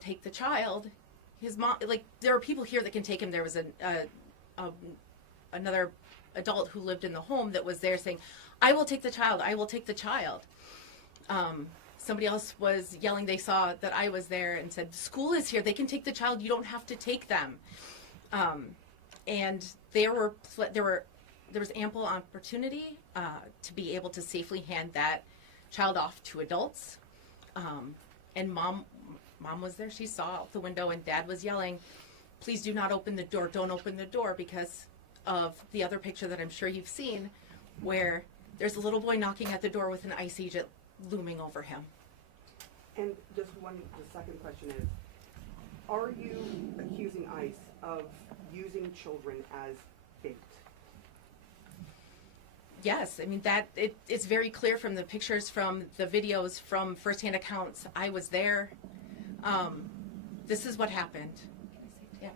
take the child. His mom, like, there are people here that can take him. There was another adult who lived in the home that was there saying, I will take the child, I will take the child. Somebody else was yelling, they saw that I was there and said, school is here, they can take the child, you don't have to take them. And there was ample opportunity to be able to safely hand that child off to adults. And mom was there, she saw out the window, and dad was yelling, please do not open the door, don't open the door, because of the other picture that I'm sure you've seen, where there's a little boy knocking at the door with an ICE agent looming over him. And just the second question is, are you accusing ICE of using children as bait? Yes, I mean, it's very clear from the pictures, from the videos, from firsthand accounts. I was there. This is what happened. Yeah.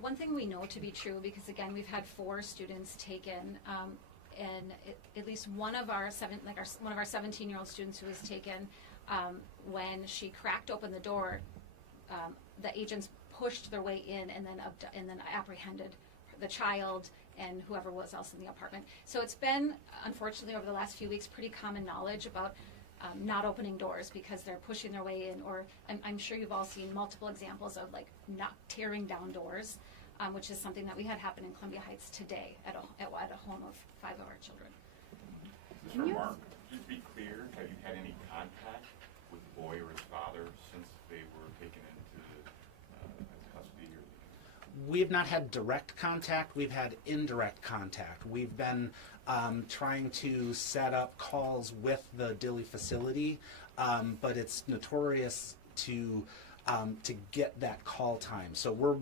One thing we know to be true, because again, we've had 4 students taken, and at least one of our 17-year-old students who was taken, when she cracked open the door, the agents pushed their way in and then apprehended the child and whoever was else in the apartment. So it's been, unfortunately, over the last few weeks, pretty common knowledge about not opening doors because they're pushing their way in, or I'm sure you've all seen multiple examples of like not tearing down doors, which is something that we had happen in Columbia Heights today at a home of 5 of our children. Mr. Mark, just to be clear, have you had any contact with the boy or his father since they were taken into custody? We have not had direct contact. We've had indirect contact. We've been trying to set up calls with the Dilley facility, but it's notorious to get that call time. So we're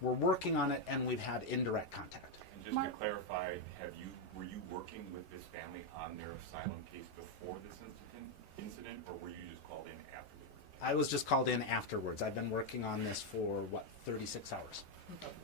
working on it, and we've had indirect contact. And just to clarify, were you working with this family on their asylum case before this incident, or were you just called in afterwards? I was just called in afterwards. I've been working on this for 36 hours.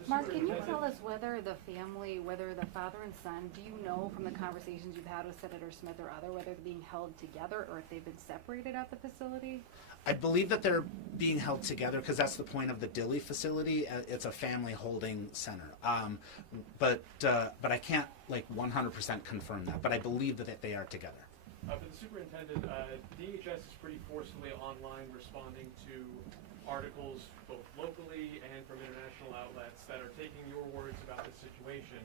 Mark, can you tell us whether the family, whether the father and son, do you know from the conversations you've had with Senator Smith or other, whether they're being held together or if they've been separated at the facility? I believe that they're being held together because that's the point of the Dilley facility. It's a family holding center. But I can't 100% confirm that. But I believe that they are together. For the superintendent, DHS is pretty forcefully online responding to articles both locally and from international outlets that are taking your words about the situation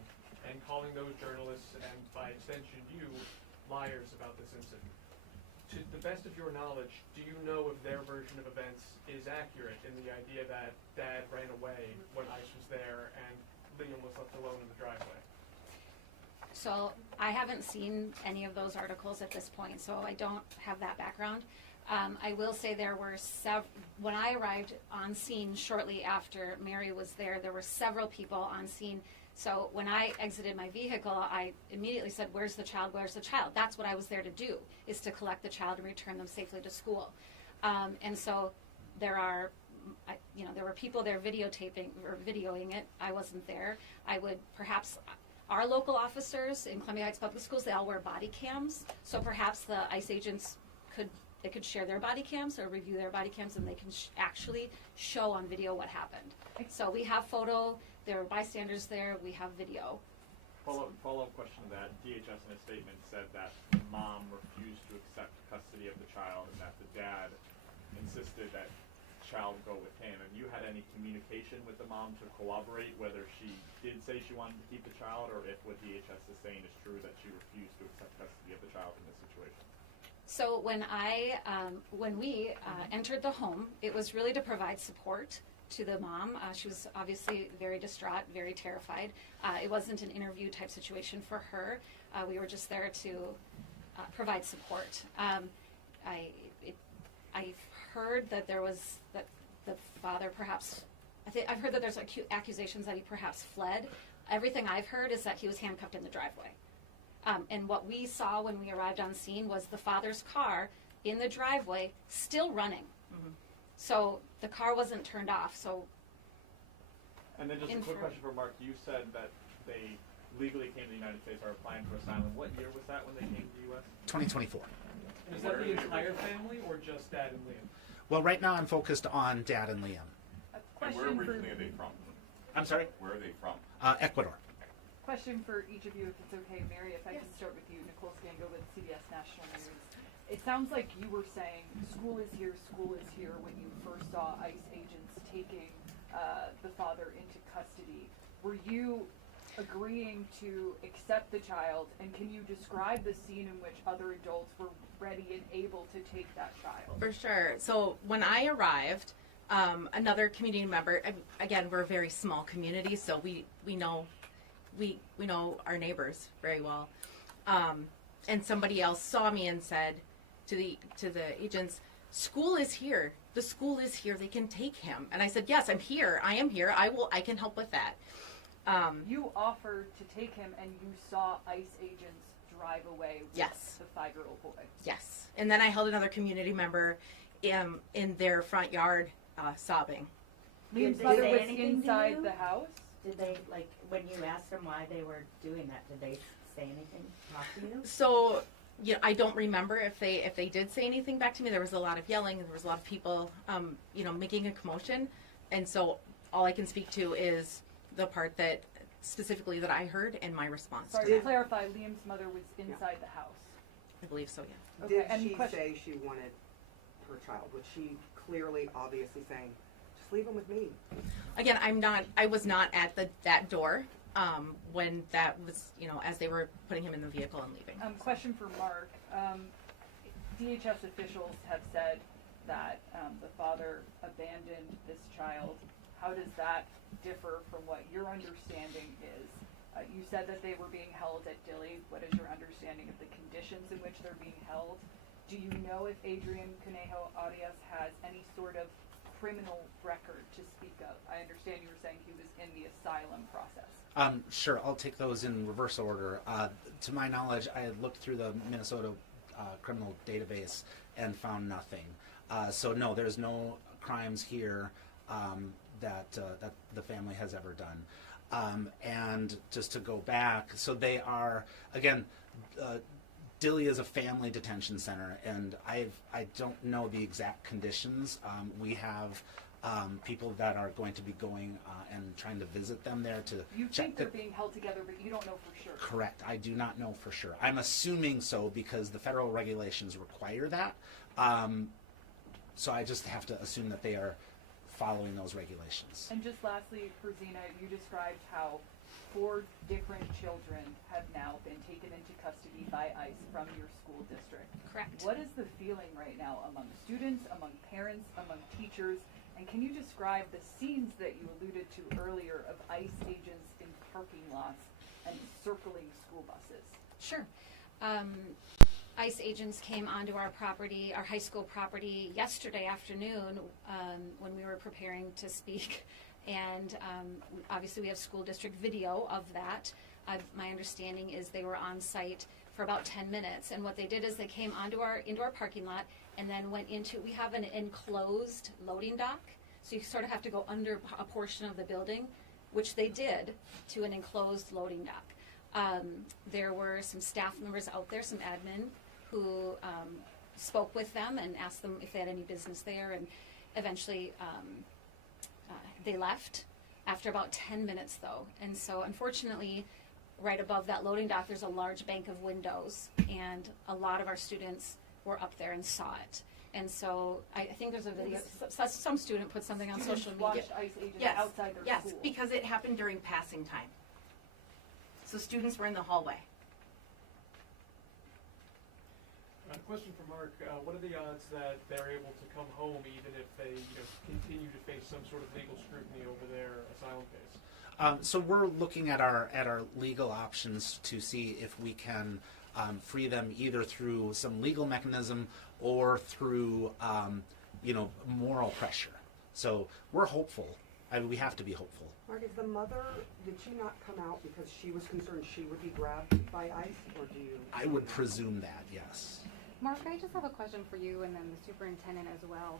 and calling those journalists, and by extension you, liars about this incident. To the best of your knowledge, do you know if their version of events is accurate in the idea that Dad ran away when ICE was there and Liam was left alone in the driveway? So I haven't seen any of those articles at this point, so I don't have that background. I will say there were when I arrived on scene shortly after Mary was there were several people on scene. So when I exited my vehicle, I immediately said, where's the child, where's the child? That's what I was there to do, is to collect the child and return them safely to school. And so there were people there videotaping or videoing it. I wasn't there. I would perhaps, our local officers in Columbia Heights Public Schools, they all wear body cams. So perhaps the ICE agents could share their body cams or review their body cams, and they can actually show on video what happened. So we have photo, there were bystanders there, we have video. Follow-up question to that. DHS in a statement said that the mom refused to accept custody of the child and that the dad insisted that child go with him. Have you had any communication with the mom to corroborate whether she did say she wanted to keep the child, or if what DHS is saying is true, that she refused to accept custody of the child in this situation? So when we entered the home, it was really to provide support to the mom. She was obviously very distraught, very terrified. It wasn't an interview type situation for her. We were just there to provide support. I've heard that that the father perhaps, I've heard that there's accusations that he perhaps fled. Everything I've heard is that he was handcuffed in the driveway. And what we saw when we arrived on scene was the father's car in the driveway still running. Mm-hmm. So the car wasn't turned off. So. And then just a quick question for Mark. You said that they legally came to the United States, are applying for asylum. What year was that when they came to the U.S.? 2024. Is that the entire family or just Dad and Liam? Well, right now I'm focused on Dad and Liam. A And where question for, originally are they from? I'm sorry? Where are they from? Ecuador. question for each of you, if it's okay. Mary, if I can start with you. Nicole Scango with CBS National News. It sounds like you were saying school is here when you first saw ICE agents taking the father into custody. Were you agreeing to accept the child, and can you describe the scene in which other adults were ready and able to take that child? For sure. So when I arrived, another community member, again, we're a very small community, so we know our neighbors very well. And somebody else saw me and said to the agents, "School is here. The school is here. They can take him." And I said, "Yes, I'm here. I am here. I can help with that." You offered to take him, and you saw ICE agents drive away with Yes. the 5-year-old boy. Yes. And then I held another community member in their front yard sobbing. Liam's they mother say was anything to inside you? the house. Did they, like, when you asked them why they were doing that, did they say anything, talk to you? So, I don't remember if they did say anything back to me. There was a lot of yelling. There was a lot of people, making a commotion. And so all I can speak to is the part that specifically that I heard and my response Sorry to to that. clarify, Liam's mother was inside the house. I believe so, yeah. Okay, Did and she question- say she wanted her child? Was she clearly, obviously saying, just leave him with me? Again, I was not at that door when that was, as they were putting him in the vehicle and leaving. Question for Mark. DHS officials have said that the father abandoned this child. How does that differ from what your understanding is? You said that they were being held at Dilley. What is your understanding of the conditions in which they're being held? Do you know if Adrian Conejo Arias has any sort of criminal record to speak of? I understand you were saying he was in the asylum process. Sure, I'll take those in reverse order. To my knowledge, I had looked through the Minnesota criminal database and found nothing. So no, there's no crimes here that the family has ever done. And just to go back, so they are, again, Dilley is a family detention center, and I don't know the exact conditions. We have people that are going to be going and trying to visit them there to You check think they're being held together, but you don't know for sure. Correct. I do not know for sure. I'm assuming so because the federal regulations require that. So I just have to assume that they are following those regulations. And just lastly, for Zena, you described how 4 different children have now been taken into custody by ICE from your school district. Correct. What is the feeling right now among students, among parents, among teachers? And can you describe the scenes that you alluded to earlier of ICE agents in parking lots and circling school buses? Sure. ICE agents came onto our property, our high school property, yesterday afternoon when we were preparing to speak. And obviously we have school district video of that. My understanding is they were on site for about 10 minutes. And what they did is they came into our parking lot and then went into, we have an enclosed loading dock. So you sort of have to go under a portion of the building, which they did, to an enclosed loading dock. There were some staff members out there, some admin, who spoke with them and asked them if they had any business there. And eventually they left after about 10 minutes, though. And so unfortunately, right above that loading dock, there's a large bank of windows, and a lot of our students were up there and saw it. And so I think there's a video. Some student put something on social media. Watched ICE agents Yes, outside their yes, school. because it happened during passing time. So students were in the hallway. Question for Mark. What are the odds that they're able to come home even if they continue to face some sort of legal scrutiny over their asylum case? So we're looking at our legal options to see if we can free them either through some legal mechanism or through moral pressure. So we're hopeful. We have to be hopeful. Mark, is the mother, did she not come out because she was concerned she would be grabbed by ICE, or do you? I would presume that, yes. Mark, I just have a question for you and then the superintendent as well.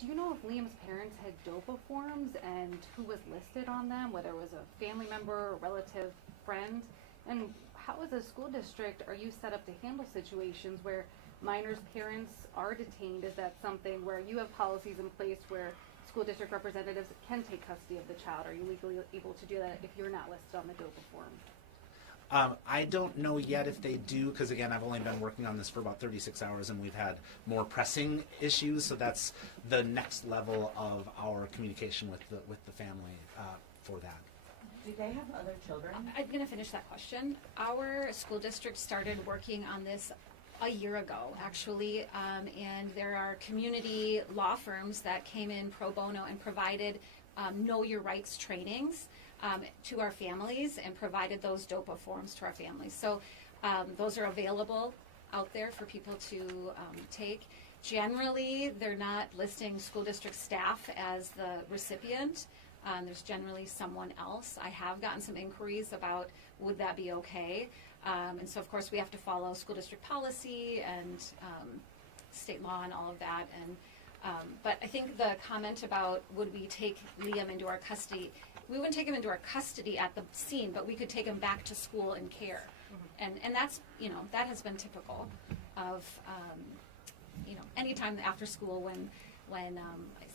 Do you know if Liam's parents had DOPA forms and who was listed on them, whether it was a family member, a relative, friend? And how as a school district are you set up to handle situations where minors' parents are detained, is that something where you have policies in place where school district representatives can take custody of the child? Are you legally able to do that if you're not listed on the DOPA form? I don't know yet if they do, because again, I've only been working on this for about 36 hours and we've had more pressing issues, so that's the next level of our communication with the family for that. Do they have other children? I'm going to finish that question. Our school district started working on this a year ago, actually, and there are community law firms that came in pro bono and provided know your rights trainings to our families and provided those DOPA forms to our families. So those are available out there for people to take. Generally, they're not listing school district staff as the recipient. There's generally someone else. I have gotten some inquiries about would that be okay. And so, of course, we have to follow school district policy and state law and all of that. And but I think the comment about would we take Liam into our custody, we wouldn't take him into our custody at the scene, but we could take him back to school and care. And that's, you know, that has been typical of, you know, anytime after school when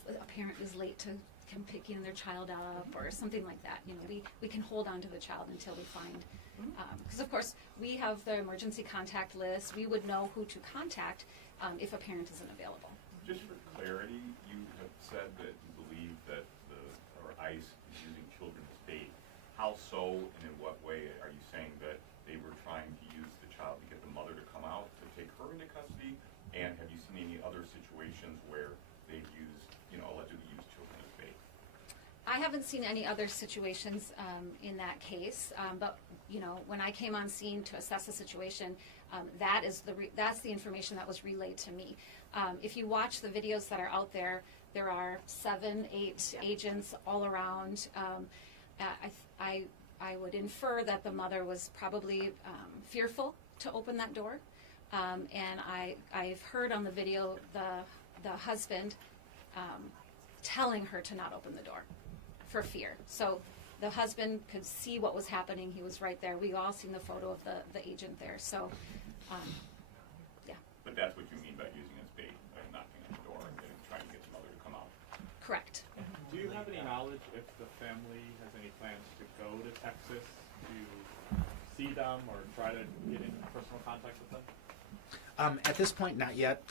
a parent is late to come picking their child up or something like that. You know, we can hold on to the child until we find, because of course we have the emergency contact list. We would know who to contact if a parent isn't available. Just for clarity, you have said that you believe that ICE is using children as bait. How so, and in what way are you saying that they were trying to use the child to get the mother to come out to take her into custody? And have you seen any other situations where they've used, you know, allegedly used children as bait? I haven't seen any other situations in that case, but you know, when I came on scene to assess the situation, that's the information that was relayed to me. If you watch the videos that are out there, there are 7, 8 agents all around. I would infer that the mother was probably fearful to open that door, and I've heard on the video the husband telling her to not open the door for fear. So the husband could see what was happening. He was right there. We all seen the photo of the agent there. So, yeah. But that's what you mean by using as bait, by knocking on the door and trying to get the mother to come out. Correct. Do you have any knowledge if the family has any plans to go to Texas to see them or try to get in personal contact with them? At this point, not yet.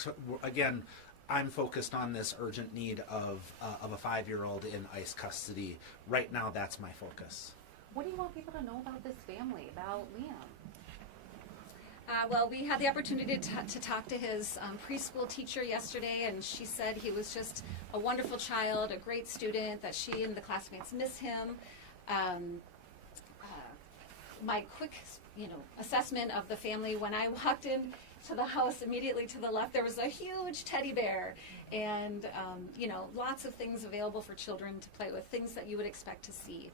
Again, I'm focused on this urgent need of a 5-year-old in ICE custody. Right now, that's my focus. What do you want people to know about this family, about Liam? Well, we had the opportunity to talk to his preschool teacher yesterday, and she said he was just a wonderful child, a great student, that she and the classmates miss him. My quick, assessment of the family, when I walked in to the house, immediately to the left, there was a huge teddy bear and, lots of things available for children to play with, things that you would expect to see.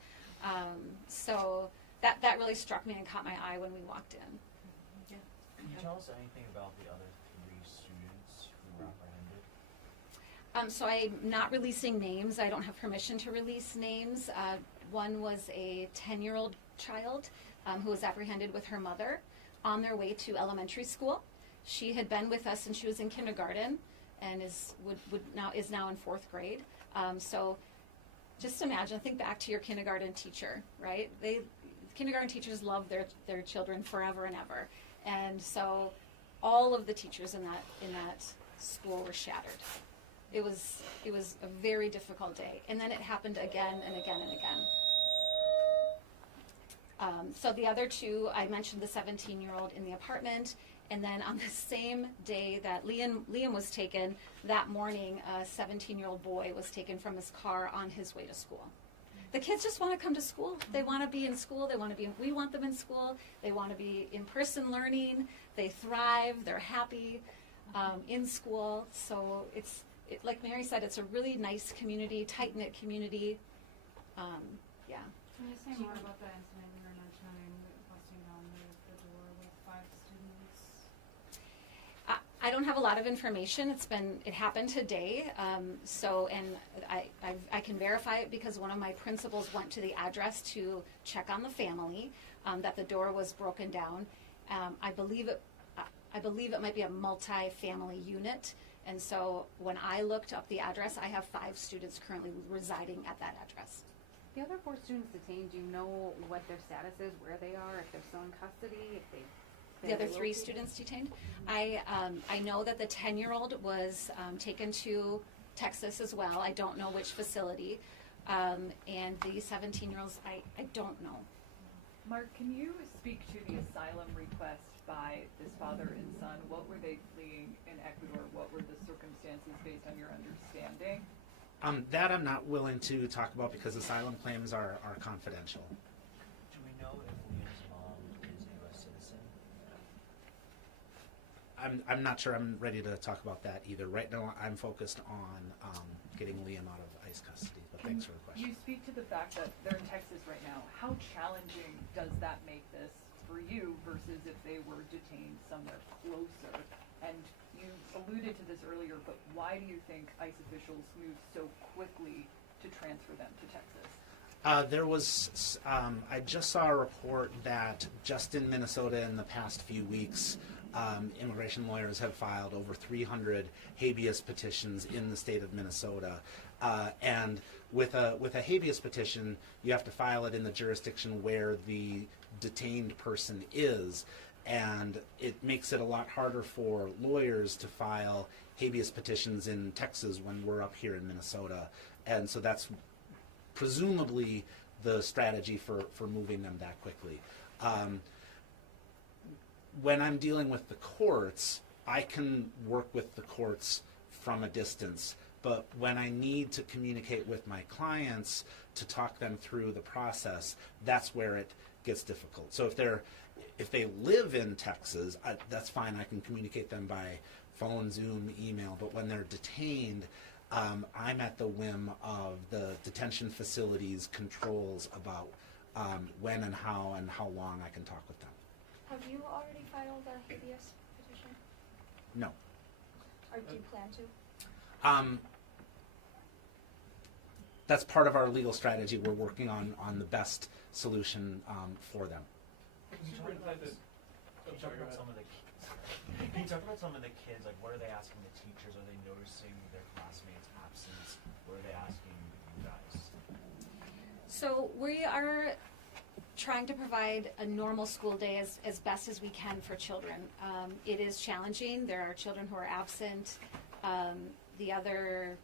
So that really struck me and caught my eye when we walked in. Can you tell us anything about the other 3 students who were apprehended? So I'm not releasing names. I don't have permission to release names. One was a 10-year-old child who was apprehended with her mother on their way to elementary school. She had been with us since she was in kindergarten and is now in 4th grade. So just imagine, think back to your kindergarten teacher, right? Kindergarten teachers love their children forever and ever. And so all of the teachers in that school were shattered. It was a very difficult day. And then it happened again and again and again. So the other 2, I mentioned the 17-year-old in the apartment, and then on the same day that Liam was taken, that morning a 17-year-old boy was taken from his car on his way to school. The kids just want to come to school. They want to be in school. We want them in school. They want to be in person learning. They thrive. They're happy in school. So like Mary said, it's a really nice community, tight-knit community. Yeah. Can you say more about that incident you were mentioning, busting down the door with 5 students? I don't have a lot of information. It happened today. And I can verify it because one of my principals went to the address to check on the family, that the door was broken down. I believe I believe it might be a multi-family unit. And so when I looked up the address, I have 5 students currently residing at that address. The other 4 students detained, do you know what their status is, where they are, if they're still in custody, if they? The other 3 students detained. I know that the 10-year-old was taken to Texas as well. I don't know which facility. And the 17-year-olds, I don't know. Mark, can you speak to the asylum request by this father and son? What were they fleeing in Ecuador? What were the circumstances based on your understanding? That I'm not willing to talk about because asylum claims are confidential. Do we know if Liam's mom is a U.S. citizen? I'm not sure I'm ready to talk about that either. Right now, I'm focused on getting Liam out of ICE custody. But thanks for the question. You speak to the fact that they're in Texas right now. How challenging does that make this for you versus if they were detained somewhere closer? And you alluded to this earlier, but why do you think ICE officials moved so quickly to transfer them to Texas? I just saw a report that just in Minnesota in the past few weeks, immigration lawyers have filed over 300 habeas petitions in the state of Minnesota. And with a habeas petition, you have to file it in the jurisdiction where the detained person is. And it makes it a lot harder for lawyers to file habeas petitions in Texas when we're up here in Minnesota. And so that's presumably the strategy for moving them that quickly. When I'm dealing with the courts, I can work with the courts from a distance. But when I need to communicate with my clients to talk them through the process, that's where it gets difficult. So if they live in Texas, that's fine. I can communicate them by phone, Zoom, email. But when they're detained, I'm at the whim of the detention facility's controls about when and how long I can talk with them. Have you already filed a habeas petition? No. Or do you plan to? That's part of our legal strategy. We're working on the best solution for them. Superintendent, Can you talk about some of the kids? Can you talk about some of the kids? Like, what are they asking the teachers? Are they noticing their classmates' absence? What are they asking you guys? So we are trying to provide a normal school day as best as we can for children. It is challenging. There are children who are absent. The other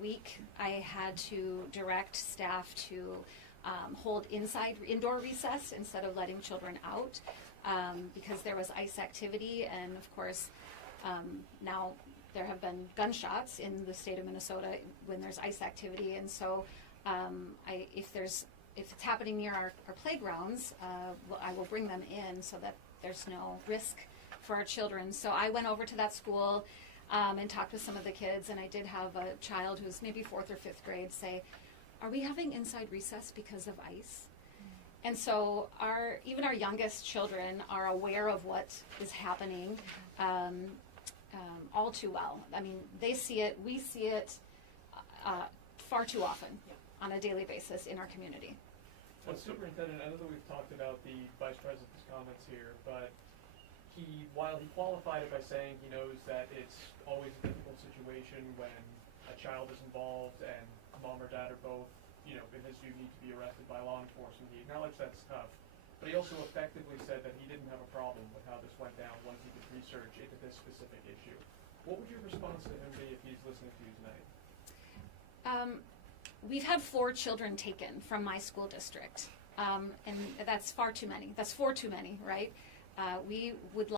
week, I had to direct staff to hold indoor recess instead of letting children out because there was ICE activity, and of course now there have been gunshots in the state of Minnesota when there's ICE activity, and so if it's happening near our playgrounds, I will bring them in so that there's no risk for our children. So I went over to that school and talked with some of the kids, and I did have a child who's maybe 4th or 5th grade say, "Are we having inside recess because of ICE?" And so even our youngest children are aware of what is happening all too well. I mean, they see it, we see it far too often on a daily basis in our community. Well, Superintendent, I know that we've talked about the Vice President's comments here, but while he qualified it by saying he knows that it's always a difficult situation when a child is involved and mom or dad are both, in his view, need to be arrested by law enforcement. He acknowledged that's tough, but he also effectively said that he didn't have a problem with how this went down once he did research into this specific issue. What would your response to him be if he's listening to you tonight? We've had 4 children taken from my school district, and that's far too many. That's 4 too many, right? We would